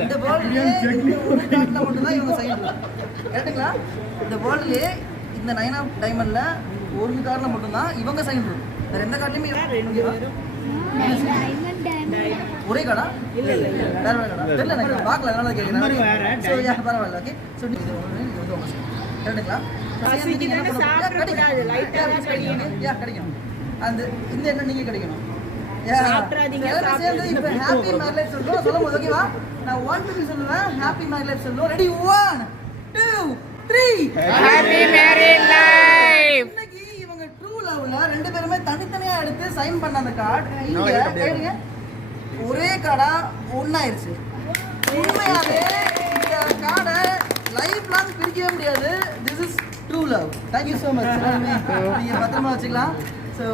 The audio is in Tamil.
இந்த வேர்ல்ட்லயே ஒரு கார்டுல மட்டும் தான் இவங்க சைன் கரெக்ட்டுங்களா? இந்த வேர்ல்ட்லயே இந்த 9 ஆஃப் டைமண்ட்ல ஒரு கார்டுல மட்டும் தான் இவங்க சைன் இருக்கும். வேற எந்த கார்டுலயுமே ஒரே கடா இல்ல வேற கடா தெரியல எனக்கு பார்க்கல அதனால கேக்குறேன். சோ யா பரவாயில்லை. ஓகே சோ இது வந்து உங்க கரெக்ட்டுங்களா? கிடைக்கும் அந்த இந்த என்ன நீங்க கிடைக்கணும் இப்ப ஹாப்பி மேரிட் சொல்றோம் சொல்லும் போது ஓகேவா? நான் 1 2 சொல்லுவேன் ஹாப்பி மேரிட் சொல்லுவோம். Ready 1 2 3 happy married life. இன்னைக்கு இவங்க ட்ரூ லவ்ல ரெண்டு பேருமே தனித்தனியா எடுத்து சைன் பண்ண அந்த கார்டு இங்க ஒரே கார்டா ஒண்ணாயிருச்சு. உண்மையாவே இந்த கார்டை லைஃப் லாங் பிரிக்கவே முடியாது. This is true love. Thank you so much. நீங்க பத்திரமா வச்சுக்கலாம். ஸோ